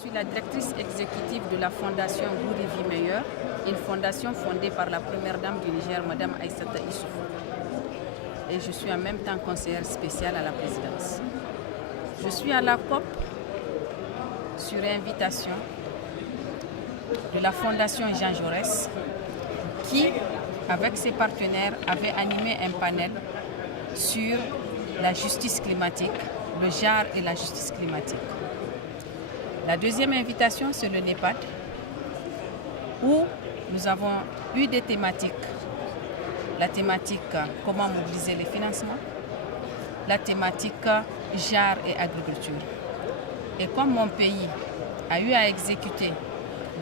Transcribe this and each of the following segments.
suis la directrice exécutive de la fondation Gouri Vie Meilleure, une fondation fondée par la première dame du Niger, Madame Aïssata Issoufou. Et je suis en même temps conseillère spéciale à la présidence. Je suis à la COP sur invitation de la fondation Jean Jaurès qui, avec ses partenaires, avait animé un panel sur la justice climatique, le genre et la justice climatique. La deuxième invitation, c'est le NEPAD, où nous avons eu des thématiques. La thématique comment mobiliser les financements, la thématique genre et agriculture. Et comme mon pays a eu à exécuter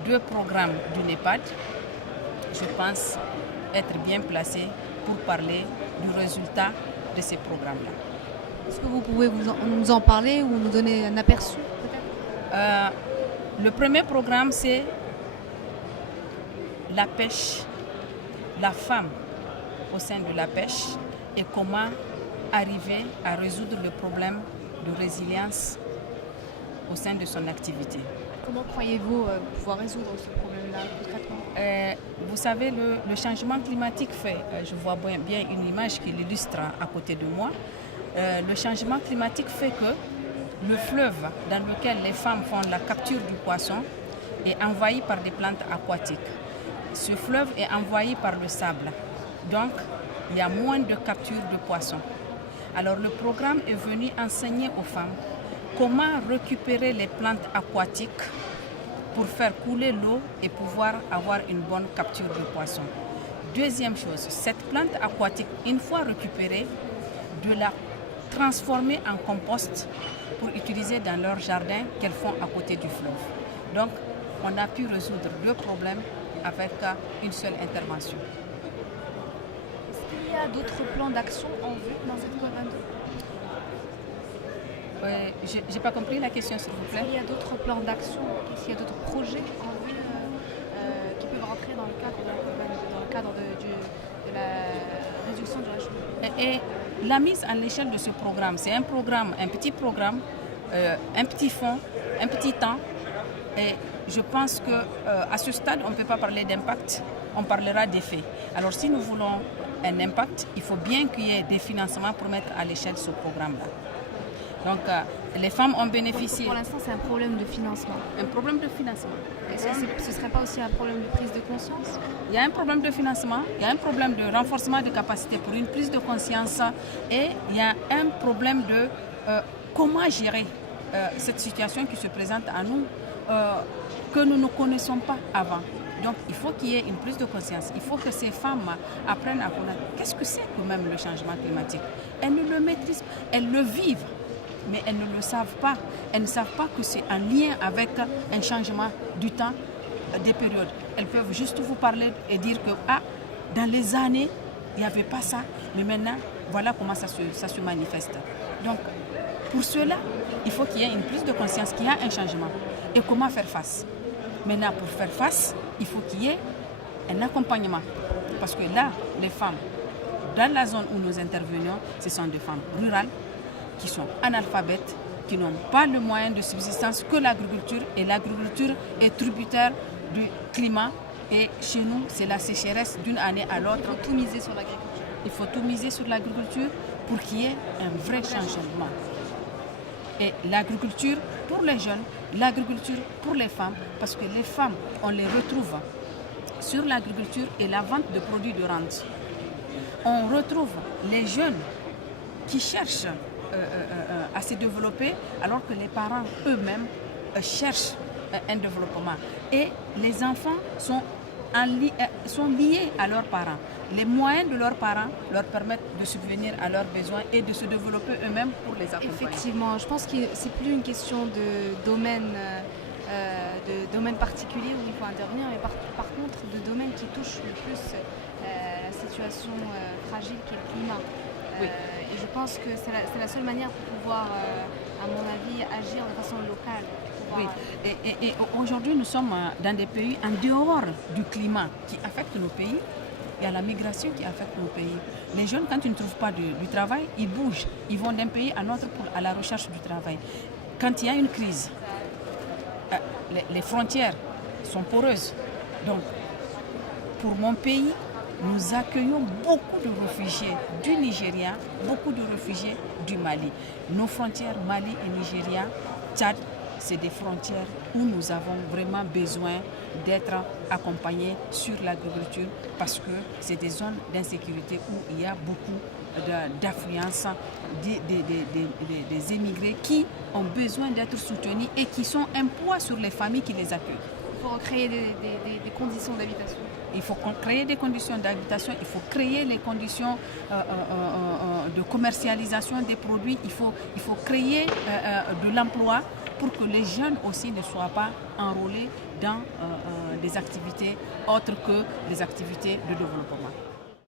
2 programmes du NEPAD, je pense être bien placé pour parler du résultat de ces programmes-là. Est-ce que vous pouvez nous en parler ou nous donner un aperçu peut-être? Le premier programme, c'est la pêche, la femme au sein de la pêche et comment arriver à résoudre le problème de résilience au sein de son activité. Comment croyez-vous pouvoir résoudre ce problème-là concrètement? Vous savez, le changement climatique fait, je vois bien une image qui l'illustre à côté de moi, le changement climatique fait que le fleuve dans lequel les femmes font la capture du poisson est envahi par des plantes aquatiques. Ce fleuve est envahi par le sable. Donc, il y a moins de capture de poissons. Alors, le programme est venu enseigner aux femmes comment récupérer les plantes aquatiques pour faire couler l'eau et pouvoir avoir une bonne capture de poissons. Deuxième chose, cette plante aquatique, une fois récupérée, de la transformer en compost pour utiliser dans leur jardin qu'elles font à côté du fleuve. Donc, on a pu résoudre 2 problèmes avec une seule intervention. Est-ce qu'il y a d'autres plans d'action en vue dans cette COP22? Je n'ai pas compris la question, s'il vous plaît. Est-ce qu'il y a d'autres plans d'action, est-ce qu'il y a d'autres projets en vue qui peuvent rentrer dans le cadre de la COP22, dans le cadre de la réduction du réchauffement? Et la mise à l'échelle de ce programme, c'est un programme, un petit programme, un petit fonds, un petit temps. Et je pense qu'à ce stade, on ne peut pas parler d'impact, on parlera d'effet. Alors si nous voulons un impact, il faut bien qu'il y ait des financements pour mettre à l'échelle ce programme-là. Donc les femmes ont bénéficié. Pour l'instant, c'est un problème de financement. Un problème de financement. Est-ce que ce ne serait pas aussi un problème de prise de conscience? Il y a un problème de financement, il y a un problème de renforcement de capacité pour une prise de conscience et il y a un problème de comment gérer cette situation qui se présente à nous, que nous ne connaissons pas avant. Donc il faut qu'il y ait une prise de conscience. Il faut que ces femmes apprennent à connaître qu'est-ce que c'est que même le changement climatique. Elles ne le maîtrisent pas, elles le vivent, mais elles ne le savent pas. Elles ne savent pas que c'est en lien avec un changement du temps, des périodes. Elles peuvent juste vous parler et dire que dans les années, il n'y avait pas ça, mais maintenant, voilà comment ça se manifeste. Donc, pour cela, il faut qu'il y ait une prise de conscience qu'il y a un changement. Et comment faire face? Maintenant, pour faire face, il faut qu'il y ait un accompagnement. Parce que là, les femmes, dans la zone où nous intervenons, ce sont des femmes rurales qui sont analphabètes, qui n'ont pas le moyen de subsistance que l'agriculture. Et l'agriculture est tributaire du climat. Et chez nous, c'est la sécheresse d'une année à l'autre. Il faut tout miser sur l'agriculture. Il faut tout miser sur l'agriculture pour qu'il y ait un vrai changement. Et l'agriculture pour les jeunes, l'agriculture pour les femmes, parce que les femmes, on les retrouve sur l'agriculture et la vente de produits de rente. On retrouve les jeunes qui cherchent à se développer alors que les parents eux-mêmes cherchent un développement. Et les enfants sont liés à leurs parents. Les moyens de leurs parents leur permettent de subvenir à leurs besoins et de se développer eux-mêmes pour les accompagner. Effectivement, je pense que c'est plus une question de domaine particulier où il faut intervenir, mais par contre de domaine qui touche le plus la situation fragile qu'est le climat. Oui. Et je pense que c'est la seule manière pour pouvoir, à mon avis, agir de façon locale. Oui, et aujourd'hui nous sommes dans des pays en dehors du climat qui affecte nos pays. Il y a la migration qui affecte nos pays. Les jeunes, quand ils ne trouvent pas du travail, ils bougent. Ils vont d'un pays à l'autre à la recherche du travail. Quand il y a une crise, les frontières sont poreuses. Donc, pour mon pays, nous accueillons beaucoup de réfugiés du Nigeria, beaucoup de réfugiés du Mali. Nos frontières Mali et Nigeria, Tchad, c'est des frontières où nous avons vraiment besoin d'être accompagnés sur l'agriculture parce que c'est des zones d'insécurité où il y a beaucoup d'affluence des émigrés qui ont besoin d'être soutenus et qui sont un poids sur les familles qui les accueillent. Il faut créer des conditions d'habitation. Il faut créer des conditions d'habitation, il faut créer les conditions de commercialisation des produits, il faut créer de l'emploi pour que les jeunes aussi ne soient pas enrôlés dans des activités autres que des activités de développement.